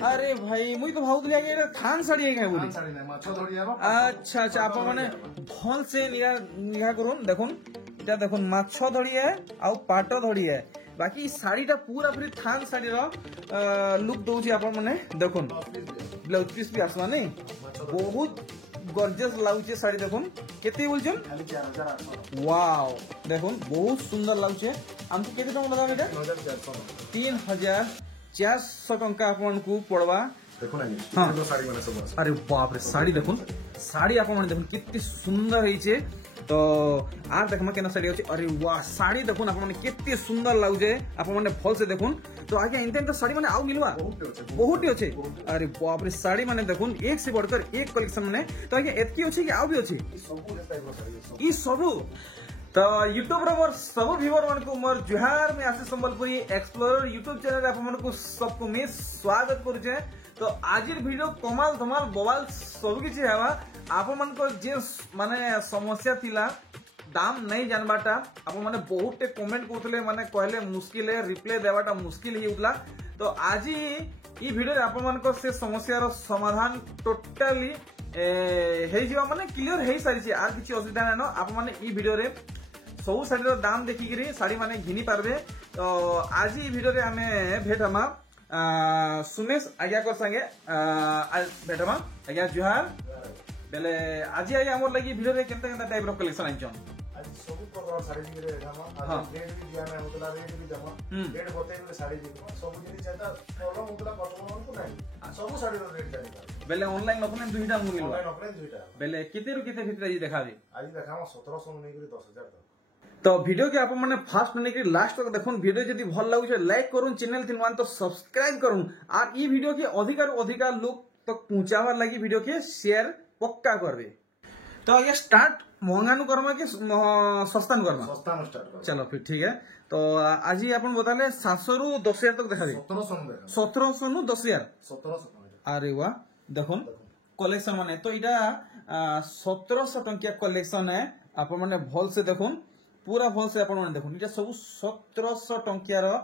अरे भाई मुई तो भावुली आगे एटा थान साड़ी है क्या बोली साड़ी नै माछो धड़ी आबो अच्छा अच्छा आप माने भल से निगा करूँ देखुन এটা দেখুন মাছ ধরিয়ে আউ পাট ধরিয়ে বাকি শাড়িটা পুরা পুরি থান শাড়ির লুক দଉଛି আপন মানে দেখুন ব্লাউজ পিস भी आसवा नहीं बहुत गॉर्जियस लाଗୁছে শাড়ি দেখুন কেতে বলছেন खाली 4800 वाओ দেখুন बहुत सुंदर লাগুছে हमको केते टଙ୍କା लगा बेटा 3400 टଙ୍କା आपनको पड़वा देखो ना हाँ। ये साड़ी माने सब अरे बाप रे साड़ी देखुन साड़ी आप देखुन कितनी सुंदर है तो आर देखमा केना साड़ी अछि अरे वाह साड़ी देखुन आप कितनी सुंदर लागे आप भल से देखुन तो आगे इंतेन तो साड़ी माने आउ मिलवा बहुत ही अच्छे अरे बाप रे साड़ी माने देखुन एक से बढ़कर एक कलेक्शन माने तो आगे एतकी अछि कि आउ भी अछि ई सबु तो यूट्यूब रो मोर सब व्यूअर मन को मोर जुहार में आशीष संबलपुरी एक्सप्लोरर यूट्यूब चैनल आप मन को सबको मैं स्वागत करू छे तो आज वीडियो कमाल धमाल बवाल सब किछि हेबा आप मन को जे माने समस्या थिला दाम नहीं जानबाटा आप माने बहुत कमेंट करथले माने कहले मुश्किल है रिप्लाई देवाटा मुश्किल ही उतला तो आज ई वीडियो आप मन को से समस्या रो समाधान टोटली हे जीवा माने क्लियर हे सारी छी आर किछि असुविधा नै न आप माने ई वीडियो रे सब साड़ी दाम देखिकी साड़ी माने घिनी पारबे तो आज ई वीडियो रे हमें भेटमा सुमेश आज्ञा कर संगे भेटमा आज्ञा जुहार बेले आज आज्ञा हमर लगी वीडियो रे केनता केनता टाइप रो कलेक्शन आइछन आज सब प्रकार साड़ी दिरे दामा हां रेट भी दिया मैं उतला रेट भी दामा रेट बते साड़ी दिबो सब जिनि चाहता प्रॉब्लम उतला कस्टमर को नहीं सब साड़ी रो रेट जानि बेले ऑनलाइन ऑफलाइन दुईटा मिलबो ऑनलाइन ऑफलाइन दुईटा बेले केते रो केते भितर जी देखाबे आज देखामा 1700 नै करी 10000 तक तो वीडियो के आप मैंने फास्ट होने के लास्ट तक देखो वीडियो यदि भल लगे लाइक करूँ चैनल थिलवान तो सब्सक्राइब करूँ और ये वीडियो के अधिकार लोग तक पहुंचावर लगी वीडियो के शेयर पक्का करबे तो आगे स्टार्ट महंगा नु करमा के सस्ता नु करमा सस्ता नु स्टार्ट कर चलो फिर ठीक है तो आज ही अपन बताले 700 रु 10000 तक देखा 1700 नु देखा 1700 नु 10000 1700 अरे वाह देखो कलेक्शन माने तो इटा 1700 टंकिया कलेक्शन है आप माने भल से देखो पूरा भल से अपन देखो इटा सब 1700 टंकिया रो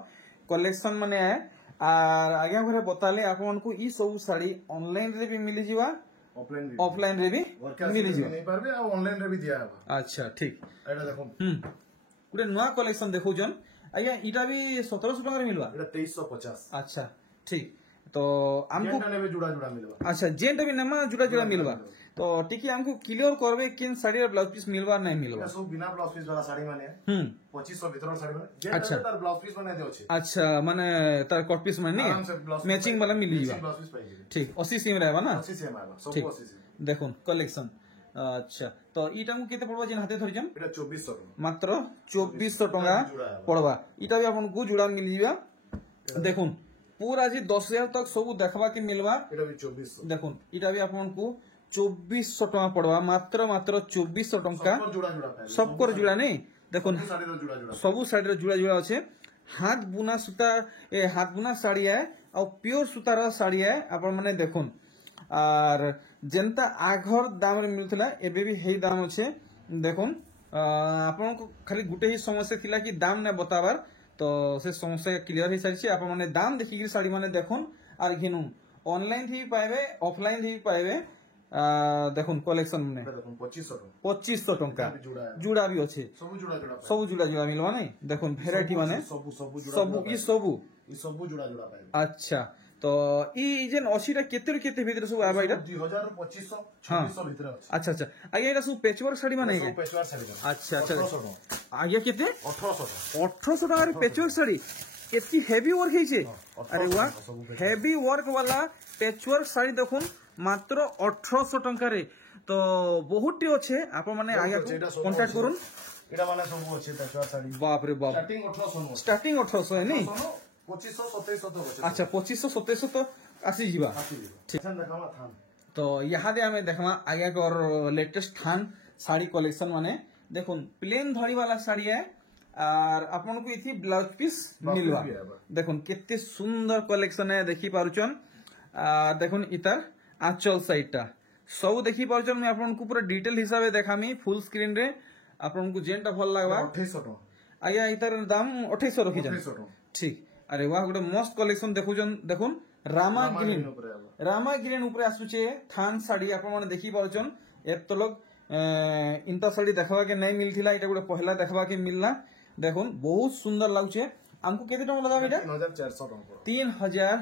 कलेक्शन माने है और आगे घरे बताले आपन को ई सब साड़ी ऑनलाइन रे भी मिली जीवा ऑफलाइन रे भी मिली जीवा नहीं पारबे आ ऑनलाइन रे भी दिया है अच्छा ठीक एटा देखो गुटे नया कलेक्शन देखो जन आया इटा भी 1700 टका रे मिलवा एटा 2350 अच्छा ठीक तो हमको जेंटा ने जुड़ा जुड़ा मिलवा अच्छा जेंटा भी नमा जुड़ा जुड़ा मिलवा तो टिकी हमको क्लियर करबे किन साड़ी और ब्लाउज पीस मिलवा नहीं मिलवा सब बिना ब्लाउज पीस वाला साड़ी माने 2500 भीतर साड़ी माने जे अच्छा तार ब्लाउज पीस बना दे अछि अच्छा माने तार कट पीस माने मैचिंग वाला मिल जीवा ब्लाउज पीस पाइबे ठीक 80 सीम रहबा ना 80 सेम आबा सब ठीक 80 सेम देखुन कलेक्शन अच्छा तो इटा को केते पड़बा जिन हाथे धरिजन एटा 2400 मात्र 2400 टका पड़बा इटा भी आपन को जुड़ा मिल जीवा देखुन पूरा जी 10000 तक सब देखबा के मिलवा एटा भी 2400 देखुन इटा भी आपन को 2400 टका पड़वा मात्र 2400 टका सबकर जुड़ा नहीं देखुन सब साड़ी रो जुड़ा जुड़ा अच्छे हाथ बुना सूता हाथ बुना साड़ी है और प्योर सूतार साड़ी है अपन माने देखुन और जेनता आघर दाम रे मिलथला एबे भी हेई दाम अच्छे देखुन आपन को खाली गुटे ही समस्या थिला कि दाम ने बताबार तो से समस्या क्लियर ही सारी आप माने दाम देखि साड़ी माने देखुन और घिनु ऑनलाइन थी पाइबे ऑफलाइन थी पाइबे देखुन कलेक्शन में 2500 टंका जुड़ा भी अच्छे सब जुड़ा जुड़ा मिलवा नहीं देखुन भेराइटी माने सब जुड़ा जुड़ा पाइबे अच्छा तो ई जेन 80 टा केते केते भीतर सब आबा इटा 2000 2500 2600 भीतर अछि अच्छा अच्छा आगे एटा सब पैचवर्क साड़ी माने सब पैचवर्क साड़ी अच्छा अच्छा आगे केते 1800 टका रे हाँ। पैचवर्क साड़ी केती हेवी वर्क है छे अरे वाह हेवी वर्क वाला पैचवर्क साड़ी देखुन मात्र 1800 टका रे तो बहुत टी अच्छे आप माने आगे कांटेक्ट करूँ एटा माने सब अच्छे पैचवर्क साड़ी बाप रे बाप स्टार्टिंग 1800 है नहीं 2500 2700 तो अच्छा 2500 2700 तो आसी जीवा ठीक देखामा थान तो यहाँ दे हमें देखमा आगे और लेटेस्ट थान साड़ी कलेक्शन माने देखुन प्लेन धड़ी वाला साड़ी है और आपन को इथि ब्लाउज पीस मिलवा देखुन कितने सुंदर कलेक्शन है देखि पारुचन देखुन इतार आंचल साइडटा सब देखि पारुचन मैं आपन को पूरा डिटेल हिसाब से देखामी फुल स्क्रीन रे आपन को जेनटा भल लागबा 2800 टका आया इतार दाम 2800 रखि जन ठीक अरे वाह गोटे मस्त कलेक्शन देखुन देखुन रामा ग्रीन ऊपर आबो रामा ग्रीन ऊपर आसुचे थान साड़ी आपण माने देखि पाउछन एत लोग इंता साड़ी देखवा के नहीं मिलथिला एटा गुटे पहला देखवा के मिलला देखुन बहुत सुंदर लागुचे हमको केते टका लगाबे एटा 3400 टका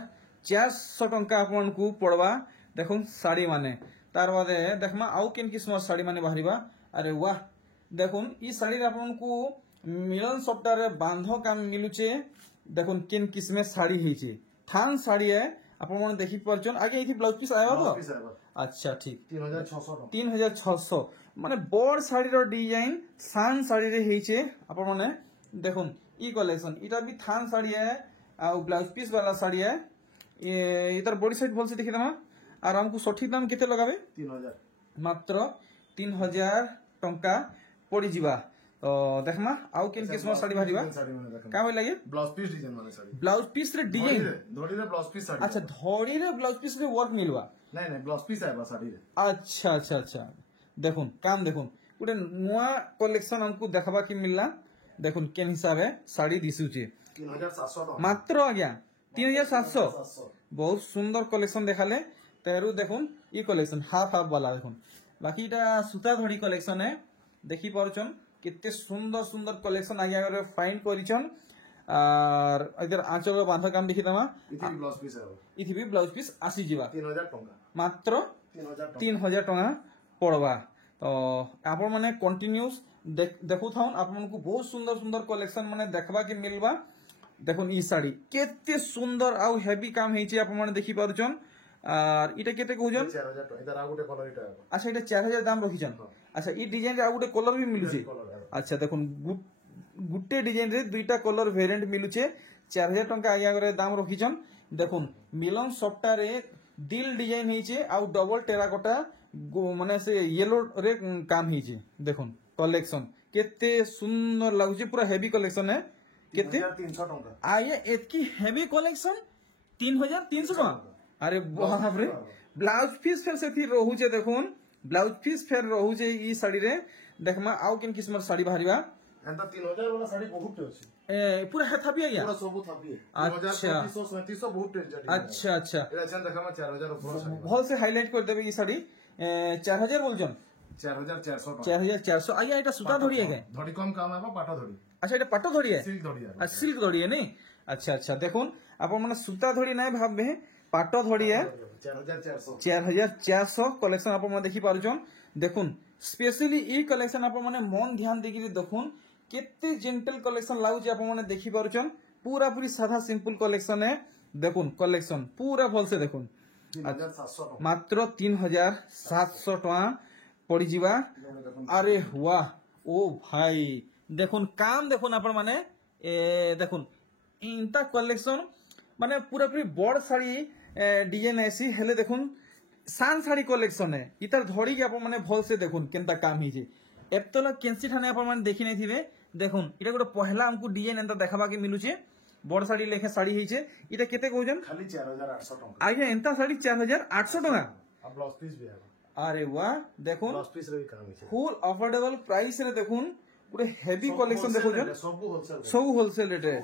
3400 टका आपण को पड़वा देखुन साड़ी माने तार बादे देखमा आउ केन किस्म साड़ी माने बाहरिबा अरे वाह देखुन ई साड़ी आपण को मिलन सप्ताह रे बांध काम मिलुचे देखुन केन किस्म साड़ी हिचे थान साड़ी है आपण माने देखि परचन आगे इथि ब्लाउज पीस आइबा तो अच्छा ठीक 3600 माने बड़ शाड़ी रो डिजाइन थान साड़ी रे हिचे आपण माने देखुन ई कलेक्शन इटा भी थान साड़ी है आ ब्लाउज पीस वाला साड़ी है ये इधर बॉडी साइड भल से देखि दमा और हमको सठिक दाम केते लगाबे 3000 मात्र 3000 टंका पड़ी जिबा तो देखमा आउ केन किस्म साड़ी भारीबा का होय लागे ब्लाउज पीस डिजाइन वाला साड़ी ब्लाउज पीस रे डिजाइन धड़ी रे ब्लाउज पीस साड़ी अच्छा धड़ी रे ब्लाउज पीस रे वर्क मिलवा नहीं नहीं ब्लाउज पीस आइबा साड़ी रे अच्छा अच्छा अच्छा देखुन काम देखुन गुटे नुआ कलेक्शन हमको देखबा कि मिलला देखुन केन हिसाबे साड़ी दिसुचे 3700 टका मात्र आज्ञा 3700 बहुत सुंदर कलेक्शन देखाले तेरु देखुन ई कलेक्शन हाफ हाफ वाला देखुन बाकी इटा सूता धड़ी कलेक्शन है देखि परचन कितने सुंदर सुंदर कलेक्शन आगे आगे फाइंड करिचन और इधर आंचल रो बांधा काम देखि दमा इथि ब्लाउज पीस आइबा इथि भी ब्लाउज पीस आसी जिबा 3000 टका मात्र 3000 टका पड़वा तो आपण माने कंटिन्यूस देखु थाउन आपण को बहुत सुंदर सुंदर कलेक्शन माने देखबा के मिलबा देखुन ई साड़ी केते सुंदर आउ हेवी काम हेची आपण माने देखि पारुचन और इटा केते कहउजन 4000 टका इधर आ गुटे कलर इटा अच्छा इटा 4000 दाम रखिचन अच्छा ई डिजाइन रे आ गुटे कलर भी मिलुचे अच्छा देखुन गुटे डिजाइन रे दुईटा कलर वेरिएंट मिलुचे 4000 टका आगे आगे दाम रखिचन देखुन मिलन सप्ताह रे दिल डिजाइन हेचे आ डबल टेराकोटा माने से येलो रे काम हेचे देखुन कलेक्शन केते सुंदर लागुचे पूरा हेवी कलेक्शन है केते 300 टका आये एतकी हेवी कलेक्शन 3300 टका अरे बाप रे ब्लाउज पीस फेर से थी रहूचे देखुन ब्लाउज पीस फेर रहूचे ई साड़ी रे देखमा आउ केन किस्मर साड़ी बाहरिबा एंता 3000 वाला साड़ी बहुत अछि पूरा हाथापी आया पूरा सब थापी अच्छा 3700 बहुत टेंशन अच्छा अच्छा एला छन देखा 4000 ऊपर साड़ी भल से हाईलाइट कर देबे ई साड़ी 4000 बोलजन 4400 टका 4400 आया एटा सूता धड़ी है धड़ी कम काम आबा पाटा धड़ी अच्छा एटा पाटो धड़ी है सिल्क धड़ी है सिल्क धड़ी है नहीं अच्छा अच्छा देखुन आपण माने सूता धड़ी नै भाबबे पाटो धड़ी है 4400 कलेक्शन आप देखि पारुछन देखुन स्पेशली ई कलेक्शन आप मन ध्यान देकि देखुन केते जेंटल कलेक्शन लागुचे आप देखि पारुछन पूरा पूरी साधा सिंपल कलेक्शन है देखुन कलेक्शन पूरा भल से देखुन 3700 मात्र 3700 टका पड़ी जिबा अरे वाह ओ भाई देखुन काम देखुन आपण माने देखुन इंता कलेक्शन माने पूरा पूरी बड़ साड़ी डिजाइन ऐसी हेले देखुन सान साड़ी कलेक्शन है इतर धड़ी के आपण माने भल से देखुन केनता काम हिजे एतला केंसी ठाने आपण माने देखि नै थिबे देखुन इटा गोटे पहला हमकु डिजाइन एंता देखाबा के मिलुचे बड़ साड़ी लेखे साड़ी हिजे इटा केते कहउजन खाली 4800 टका आगे एंता साड़ी 4800 टका अब ब्लाउज पीस भी है अरे वाह देखुन ब्लाउज पीस रे भी काम हिजे फुल अफोर्डेबल प्राइस रे देखुन पूरे हेवी कलेक्शन देखुजन सब होलसेल रेट है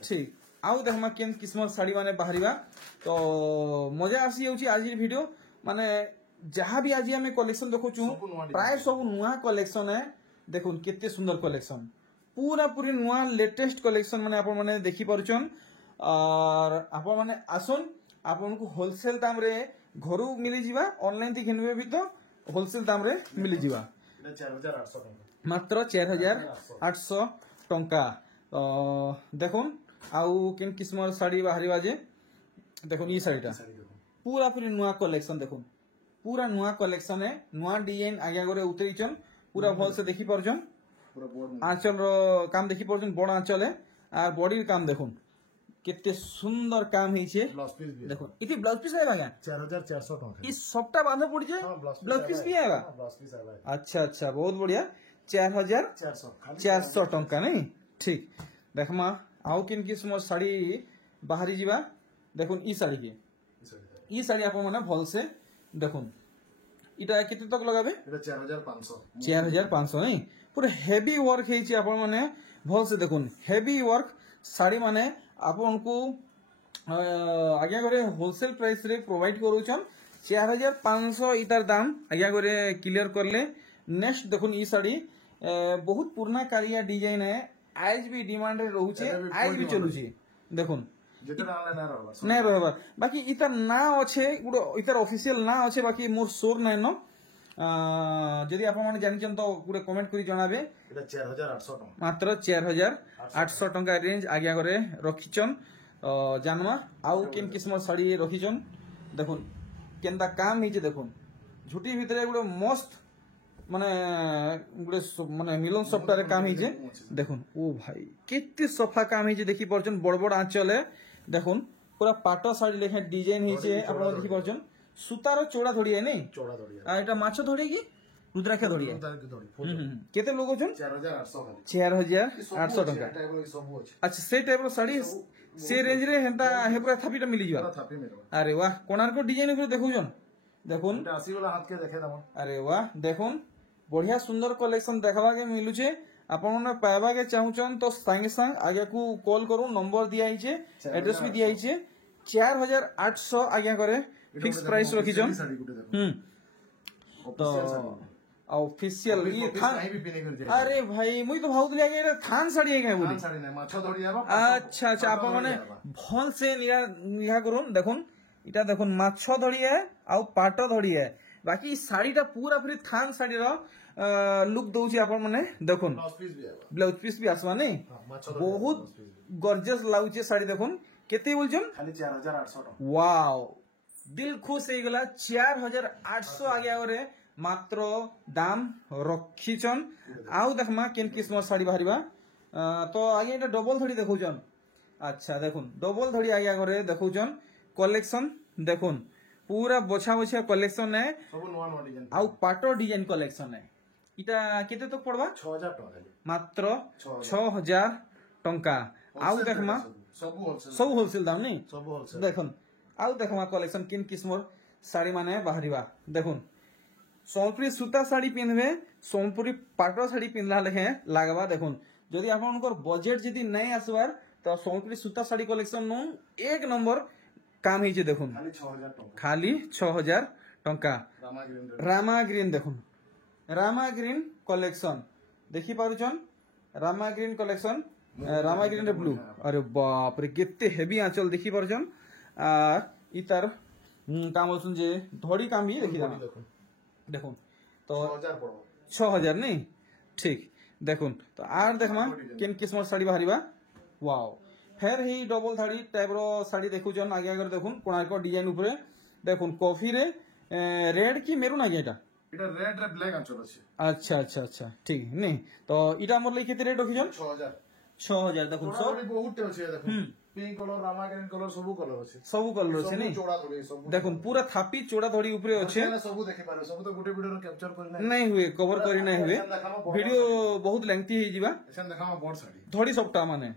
ठीक आउ देखमा केन किस्म साड़ी माने बाहरिबा तो मजा आसी जाउची आज वीडियो माने जहां भी आज हमें कलेक्शन देखुचू प्राय सब नुआ कलेक्शन है देखुन केते सुंदर कलेक्शन पूरा पूरी नुआ लेटेस्ट कलेक्शन माने आपण माने देखि परछन और आपण माने आसन आपण को होलसेल दाम रे घरु मिली जिबा ऑनलाइन थी घिनबे भी तो होलसेल दाम रे मिली जिबा 4800 टका मात्र 4800 टंका देखुन आउ केन किस्मर साड़ी बाहरिबा जे देखुन ई साड़ीटा पूरा पूरी नुआ कलेक्शन देखुन पूरा नुआ कलेक्शन है नुआ डिजाइन आगे आगे उतरीचन पूरा भल से देखि परछन आंचल रो काम देखि परछन बड़ आंचल है और बॉडी काम देखुन केते सुंदर काम हिचे ब्लाउज पीस भी देखुन इति ब्लाउज पीस आएगा क्या 4400 टका इस सबटा बांधा पड़ जाए ब्लाउज पीस भी आएगा ब्लाउज पीस आएगा अच्छा अच्छा बहुत बढ़िया 4400 टंका नहीं ठीक देखमा आउ किन किस्म साड़ी बाहरी जीवा देखुन ई साड़ी के ई साड़ी आप माने भल से देखुन इटा केते तक लगाबे एटा 4500 4500 नहीं पूरा हेवी वर्क हेची आप माने भल से देखुन हेवी वर्क साड़ी माने आपन को आज्ञा करे होलसेल प्राइस रे प्रोवाइड करूछन 4500 इतार दाम आज्ञा करे क्लियर करले। नेक्स्ट देखुन ई साड़ी बहुत पुराना कारिया डिजाइन है, आज भी डिमांड रे रहूचे, आज भी चलुचे। देखुन नहीं रहबा बाकी इतार ना अच्छे इतार ऑफिशियल ना अच्छे, बाकी मोर शोर नहीं न। जदि आप जानिछन तो गुटे कमेंट करी जणाबे। এটা 4800 টাকা मात्र 4800 टंका रेंज आज्ञा करे रखिछन। जानवा आउ किन किस्म साड़ी रखिछन। देखुन केनता काम हिचे, देखुन झुटी भितरे गुटे मस्त माने गुटे माने मिलन सप्ताह रे काम हिचे। देखुन ओ भाई केते सफा काम हिचे देखि परछन, बड़ बड़ आंचल है। देखुन पूरा पाटो साड़ी लेखे डिजाइन हिचे, आपण देखि परछन। सुतार चौड़ा धड़ी है नहीं, চড়া ধরি आ एटा माछ धड़ी की रुद्राक्ष धड़ी है। তার কি ধরি ফুল केते लोग छन 4800 খালি 4800 टंका। এটা এগুলো সবু আছে अच्छा से टाइप रो साड़ी से रेंज रे हेंता हे पूरा थापीटा मिली পুরো जा। থাপি মেরো अरे वाह कोणार्क डिजाइन ऊपर देखुछन। देखुन এটা 80 वाला हाथ के देखे दम अरे वाह देखुन बढ़िया सुंदर कलेक्शन देखवा के मिलुचे। आपण माने पाइबा के चाहुचन तो संगे संग आगे को कॉल करू, नंबर दिया हिचे, एड्रेस भी दिया हिचे। 4800 आगे करे फिक्स प्राइस रखिछन। শাড়ি গুটে দেখো तो ऑफिशियल ये था। नहीं भी पिने कर जाए अरे भाई मुई तो भाउत लागे एटा थान साड़ी है क्या बोली। শাড়ি নাই মাছ ধরি যাবা अच्छा अच्छा आप माने भल से निगा करूँ। देखुन इटा देखुन माछ धड़ी है आउ पाट धड़ी है, बाकी ई साड़ीटा पूरा पूरी थान साड़ी रो लुक दउची। आपण माने देखुन ब्लाउज पीस भी आवा ब्लाउज पीस भी आसवा नहीं, माछ धरी बहुत गॉर्जियस लाउचे साड़ी। देखुन केते बोलछन खाली 4800 টাকা वाओ दिल खुश हो गला। 4800 आगे आगे मात्र दाम रखिछन। आउ देखमा केन किस्म साड़ी बाहरिबा। तो आगे एटा डबल धड़ी देखुछन। अच्छा देखुन डबल धड़ी आगे आगे देखुछन कलेक्शन। देखुन पूरा बछा बछा कलेक्शन है, सब नवा नवा डिजाइन आउ पाटो डिजाइन कलेक्शन है। इटा केते तो पड़वा 6000 টাকা খালি मात्र 6000 टंका। आउ देखमा सब होलसेल सब होलसेल दाम नहीं। सब होलसेल देखुन आउ देखमा कलेक्शन किन किस्म साड़ी माने बाहरिबा। देखुन सोनपुरी सूता साड़ी पिंधबे, सोनपुरी पाटो साड़ी पिंधला लेखे लागबा। देखुन जदि आपनकर बजेट जदि नहीं आसबार तो सोनपुरी सूता साड़ी कलेक्शन नो एक नंबर काम हिचे। देखुन खाली 6000 টাকা खाली 6000 टंका। रामा ग्रीन रामा ग्रीन देखुन रामा ग्रीन कलेक्शन देखि पारुछन। Rama green collection Rama green रे ब्लू। अरे बाप रे केते हेवी आंचल देखि पारुछन। आ इतार काम बोलछन जे धड़ी काम भी देखि जाना। देखो देखुन तो 6000 पड़ो 6000 नहीं ठीक। देखुन तो आर देखमा किन किस्म साड़ी बाहरिबा। वाओ फेर ही डबल धाड़ी टाइप रो साड़ी देखुछन। आगे आगे देखुन कोणार्क डिजाइन ऊपर देखुन कॉफी रे रेड की मेरून आगे एटा এটা রেড রে ব্ল্যাক আঁচল আছে अच्छा अच्छा अच्छा ठीक नहीं। तो इटा मोर लई केते रेट रखिछन 6000 6000 देखुन সব বহুত আছে দেখো পিঙ্ক কলর রামা গ্রিন কলর সবু কলর আছে सब कलर আছে সবু नहीं। চড়া ধরে সবু देखुन पूरा थापी चोड़ा धड़ी ऊपर আছে না সবু দেখি পারে সবু তো গুটে ভিডিও ক্যাপচার করে না नहीं हुए कवर करी नहीं हुए। वीडियो बहुत लेंथी ही जीवा এখানে দেখামা বড় শাড়ি धड़ी सबटा माने।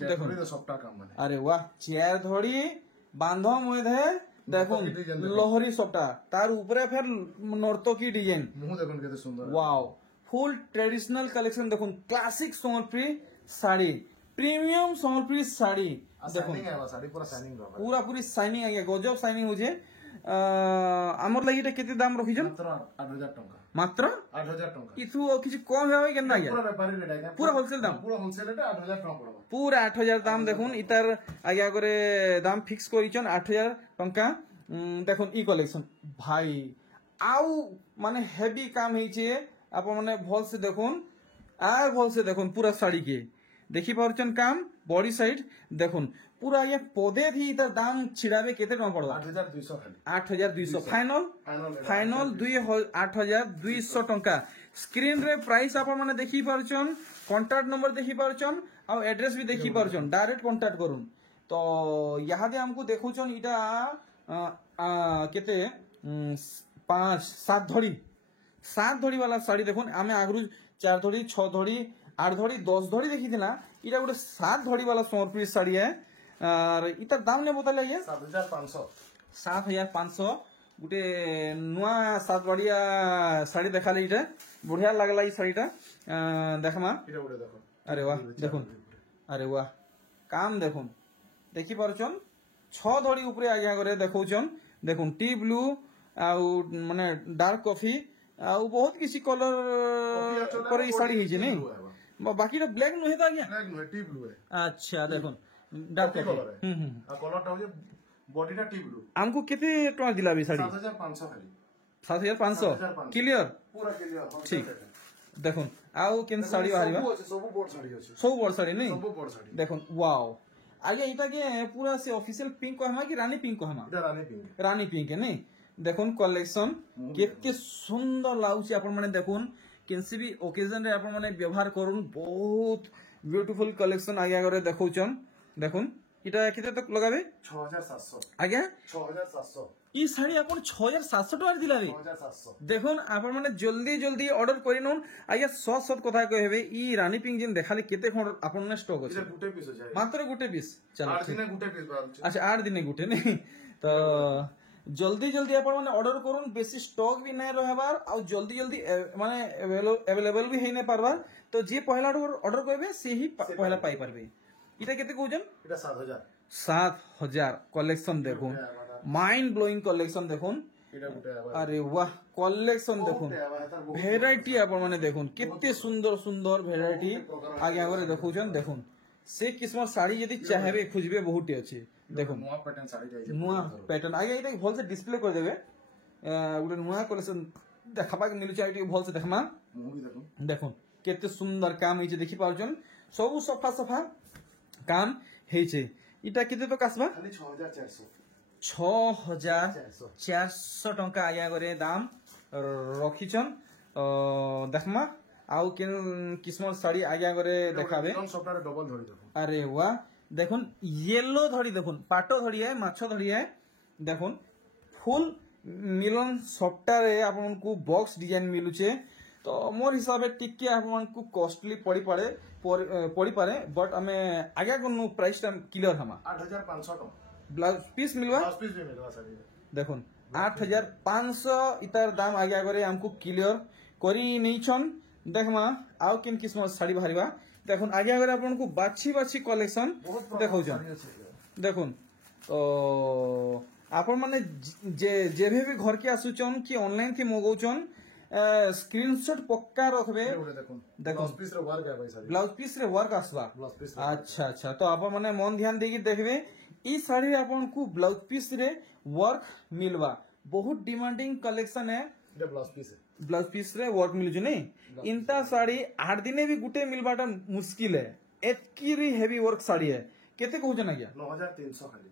দেখো তো সবটা কাম মানে अरे वाह चेयर धड़ी बांध मुहे देखुन लहरी सबटा तार ऊपर फिर नर्तकी डिजाइन। মুহ দেখুন কত সুন্দর वाओ फुल ट्रेडिशनल कलेक्शन देखुन क्लासिक सोनपुरी साड़ी प्रीमियम सोनपुरी साड़ी देखुन শাইনিং আইবা শাড়ি পুরা শাইনিং রবা पूरा पूरी साइनिंग आ गया गजब साइनिंग होजे। आमर लागि এটা কেতে দাম রখিছন মাত্র 8000 টাকা মাত্র 8000 টাকা কিছু কিছু কম হবে কেন না পুরা ব্যাপারী রেট আইগা पूरा होलसेल दाम পুরা হোলসেল রেট 8000 টাকা পড়বা पूरा 8000 दाम देखुन इतार आगे आगे दाम फिक्स करिछन 8000 टंका। देखुन ई कलेक्शन भाई आउ माने हेवी काम हिचे। आप माने भल से देखुन आर भल से देखुन पूरा साड़ी के देखि पारछन काम बॉडी साइड। देखुन पूरा ये पौधे थी इधर दाम छिड़ावे केते टका पड़वा 8200 खाली 8200 फाइनल फाइनल 8200 टंका। स्क्रीन रे प्राइस आप माने देखि पारछन, कांटेक्ट नंबर देखि पारछन आ एड्रेस भी देखि पारछन, डायरेक्ट कांटेक्ट करूँ। तो यहाँ दे हमको देखुछन इटा केते 5-7 धड़ी 7 धड़ी वाला साड़ी देखुन। आमे आगरु 4 धड़ी 6 धड़ी 8 धड़ी 10 धड़ी देखी थी ना, इटा गोटे 7 धड़ी वाला सोनपुरी साड़ी है। और इतार दाम ने बताले ये 7500 गोटे नुआ 7 बढ़िया साड़ी देखाले। इटा बढ़िया लागला ई साड़ीटा देखमा। अरे वाह देखुन अरे वाह काम देखुन देखि पारछन छ धड़ी ऊपर आज्ञा करे देखौछन देखुन टी ब्लू आउ माने डार्क कॉफी आउ बहुत किसी कलर पर ई साड़ी हिजे नै बाकी ब्लैक नुहे तो आज्ञा ब्लैक नुहे टी ब्लू है अच्छा देखुन डार्क कॉफी कॉफी कलर है आ कलर टा हो बॉडी टा टी ब्लू हमको केते टका दिला बे साड़ी 7500 खाली 7500 क्लियर पूरा क्लियर ठीक देखुन आउ केन साड़ी बाहरिबा सब बोर्ड साड़ी अछि सब बड़ साड़ी नै सब बोर्ड साड़ी देखुन वाओ आगे इटा के पूरा से ऑफिशियल पिंक कहमा कि रानी पिंक कहमा इटा रानी पिंक है नहीं देखुन कलेक्शन केते सुंदर लाउची आपण माने देखुन केनसी भी ओकेजन रे आपण माने व्यवहार करून बहुत ब्यूटीफुल कलेक्शन आगे करे देखौचन देखुन इटा केते तक लगाबे 6700 आगे 6700 ई साड़ी आपण 6700 टका दिला रे 6700 देखुन आपण माने जल्दी जल्दी ऑर्डर करिनोन आगे सत सत कथा कहबे ई रानी पिंक जिन देखाले केते खण आपण ने स्टॉक अछि इटा गुटे पीस अछि मात्र गुटे पीस चलो 8 दिन गुटे पीस बाल अच्छा 8 दिन गुटे नहीं तो जल्दी जल्दी आपण माने ऑर्डर करूँ बेसी स्टॉक भी नहीं रहबार और जल्दी जल्दी माने अवेलेबल भी है नहीं पारबार तो जे पहला ऑर्डर करबे से ही पहला पाई पारबे इटा केते कहजन इटा 7000 7000 कलेक्शन देखो माइंड ब्लोइंग कलेक्शन देखो इटा गुटे अरे वाह कलेक्शन देखो भेराइटी आपण माने देखो केते सुंदर सुंदर भेराइटी आगे आगे देखौछन देखो से किस्म साड़ी यदि चाहेबे खुजबे बहुत अच्छे देखो नुआ पैटर्न साड़ी जाई नुआ पैटर्न आगे एटा भल से डिस्प्ले कर देबे गुटे नुआ कलेक्शन देखाबा के मिलु चाहि भल से देखमा मु भी देखो देखो केते सुंदर काम हिचे देखि पाउछन सब सफा सफा काम हेचे इटा केते तो कासबा खाली 6400 6400 टंका आया करे दाम रखिछन देखमा आउ केन किस्म साड़ी आया करे देखाबे सप्ताह डबल धरी देखो अरे वाह देखुन येलो धड़ी देखुन पाटो धड़ी है माछो धड़ी है देखुन फुल मिलन सप्ताह आपन को बॉक्स डिजाइन मिलुचे तो मोर हिसाब से टिके आपन को कॉस्टली पड़ी पारे बट हमें आगे कोन प्राइस टाइम क्लियर हमा 8500 टका ब्लाउज पीस मिलवा ब्लाउज पीस भी मिलवा साड़ी देखुन 8500 इतार दाम आगे करे हमको क्लियर करी नहीं छन देखमा आउ किन किस्म साड़ी बाहरिबा देखुन आगे अगर आपन को बाछी बाछी कलेक्शन देखौ छन देखुन तो आपन माने जेभे भी घर के आसुचन कि ऑनलाइन थी मगौचन स्क्रीनशॉट पक्का रखबे देखुन ब्लाउज पीस रे वर्क है भाई साड़ी ब्लाउज पीस रे वर्क आसबा ब्लाउज पीस अच्छा अच्छा तो आपन माने मन ध्यान देकी देखबे ई साड़ी आपन को ब्लाउज पीस रे वर्क मिलवा बहुत डिमांडिंग कलेक्शन है ब्लाउज पीस है ब्लाउज पीस रे वर्क मिलुछ नहीं इंता साड़ी 8 दिने भी गुटे मिलबाटा मुश्किल है एतकी हेवी वर्क साड़ी है केते कहू जना गया 9300 खाली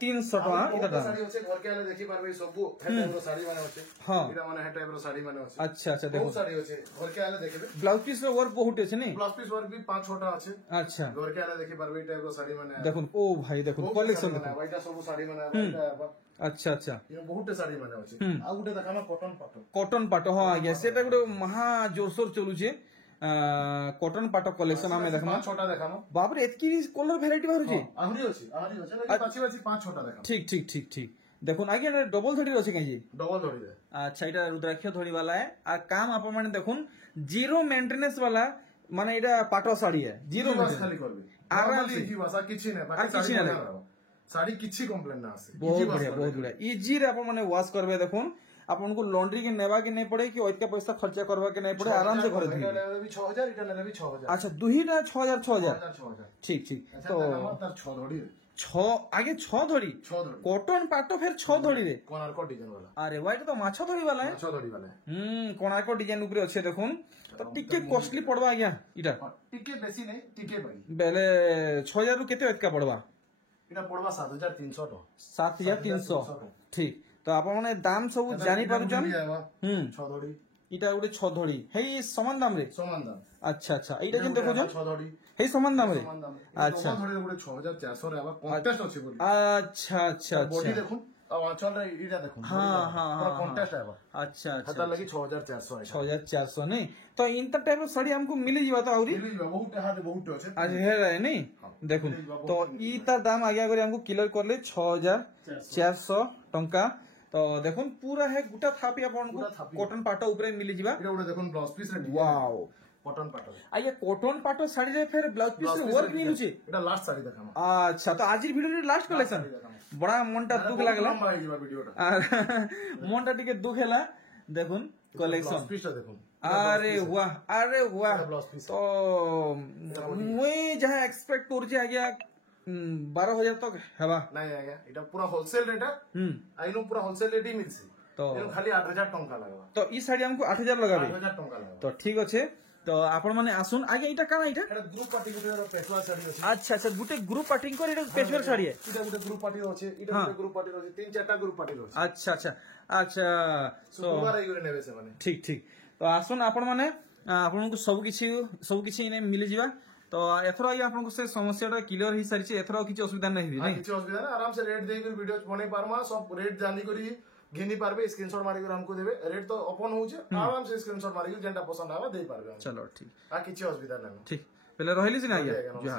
9300 टका इटा साड़ी होचे घर के आले देखि पारबे सब हे टाइप रो साड़ी माने होचे हां इटा माने हे टाइप रो साड़ी माने होचे अच्छा अच्छा देखो बहुत साड़ी होचे घर के आले देखबे ब्लाउज पीस रे वर्क बहुत है नहीं ब्लाउज पीस वर्क भी 5 छोटा আছে अच्छा घर के आले देखि पारबे टाइप रो साड़ी माने देखो ओ भाई देखो कलेक्शन देखो वाइटा सब साड़ी माने वाइटा अच्छा अच्छा ये बहुत साड़ी माने होचे आ गुटे देखामा कॉटन पाटो हां आज्ञा सेटा गुटे महा जोरसोर चलुचे कॉटन पाटो कलेक्शन हमें देखमा छोटा देखामा बाप रे एतकी कलर वैरायटी बाहरुची आहरी होचे लेकिन पाछी पाछी 5 छोटा देखामा ठीक ठीक ठीक ठीक देखुन आगे डबल धड़ी अछि काई डबल धड़ी रे अच्छा इटा रुद्राक्ष धड़ी वाला है आ काम आप माने देखुन जीरो मेंटेनेंस वाला माने इटा पाटो साड़ी है जीरो बस खाली करबे आराम से की भाषा किछि नै बाकी साड़ी किछि कंप्लेन ना आसे बहुत बढ़िया इजी रे आप माने वॉश करबे देखुन आपन को लॉन्ड्री के नेबा के नहीं पड़े कि ओइका पैसा खर्चा करबा के नहीं पड़े आराम से घर धुई भी 6000 इटा लेले भी 6000 अच्छा दुहीटा 6000 ठीक ठीक तो तार 6 धड़ी छ आगे 6 धड़ी कॉटन पाटो फिर 6 धड़ी रे कोणार्क डिजाइन वाला अरे व्हाइट तो माछो धड़ी वाला है 6 धड़ी वाला कोणार्क डिजाइन ऊपर अच्छे देखुन तो टिके कॉस्टली पड़बा आज्ञा इटा टिके बेसी नहीं टिके भाई बेले 6000 रु केते एतका पड़बा इटा पड़बा 7300 तो 7300 ठीक तो आप माने दाम सब जानी पारुचन 6 धड़ी इटा गुटे 6 धड़ी हेई समान दाम रे समान दाम अच्छा अच्छा इटा किन देखो जन 6 धड़ी हेई समान दाम रे अच्छा 6 धड़ी गुटे 6400 रे आबा कॉन्टेस्ट अछि बोली अच्छा अच्छा बॉडी देखुन अब आंचल रे इटा देखुन हां हां पूरा कॉन्टेस्ट आबा अच्छा अच्छा हता लगी 6400 है 6400 नहीं तो इंटर टाइप ऑफ साड़ी हमको मिली जीवा तो आउरी मिली जीवा बहुत हाथ बहुत अछि आज हे रे नहीं देखुन तो ई तार दाम आगे करे हमको क्लियर करले 6400 टंका तो देखुन पूरा है गुटा थापी आपन को कॉटन पाटो ऊपर मिली जीवा एटा गुटा देखुन ब्लाउज पीस रे वाओ कॉटन पाटो आइए कॉटन पाटो शाड़ी रे फिर ब्लाउज पीस रे वर्क मिलुचे এটা লাস্ট শাড়ি দেখাম अच्छा तो आज ভিডিও লাস্ট कलेक्शन बड़ा मनटा दुख लागला লম্বা হয়ে গেল ভিডিওটা আর মনটা টিকে দুখ হেলা দেখুন কলেকশন পিসটা দেখুন আরে वाह ব্লাউজ পিস তো মুই যাহা এক্সপেক্ট করছি আজ্ঞা 12,000 তক হেবা নাই আজ্ঞা এটা পুরা হোলসেল রেট আইনো পুরা হোলসেল রেট ই মিলছে তো এর খালি 8,000 টাকা লাগবা তো ই শাড়ি हमको 8,000 लगाबे 8,000 টাকা লাগবা তো ঠিক আছে তো আপন মানে আসুন আগে এটা কানা এটা এটা গ্রুপ পার্টি গুলো পেশওয়া শাড়ি আছে আচ্ছা আচ্ছা গুটে গ্রুপ পার্টিং করে এটা স্পেশাল শাড়ি এটা গুটে গ্রুপ পার্টি আছে এটা গুটে গ্রুপ পার্টি আছে 3-4টা গ্রুপ পার্টি আছে আচ্ছা আচ্ছা আচ্ছা তো শুক্রবার এই করে নেবে সে মানে ঠিক ঠিক তো আসুন আপন মানে ଆପଣଙ୍କୁ ସବୁ କିଛି ଇନେ ମିଳିଯିବା ତ ଏଥର ଆଜ୍ଞା ଆପଣଙ୍କୁ ସେ ସମସ୍ୟାଟା କ୍ଲିୟର ହେଇସାରିଛି ଏଥର କିଛି ଅସୁବିଧା ନାହିଁ ନାଇଁ କିଛି ଅସୁବିଧା ନାହିଁ ଆରାମ ସେ ରେଟ୍ ଦେଇକି ଭିଡିଓ ବନେଇ ପାରମା सब रेट जानी करी घिनी पारबे स्क्रीनशॉट मारी कर हमको देबे रेट तो ओपन होउचे आराम से स्क्रीनशॉट मारी जेंटा पसंद आवा दे पारबे चलो ठीक आ किछि असुविधा नाही ठीक पहले रहली सिना आज्ञा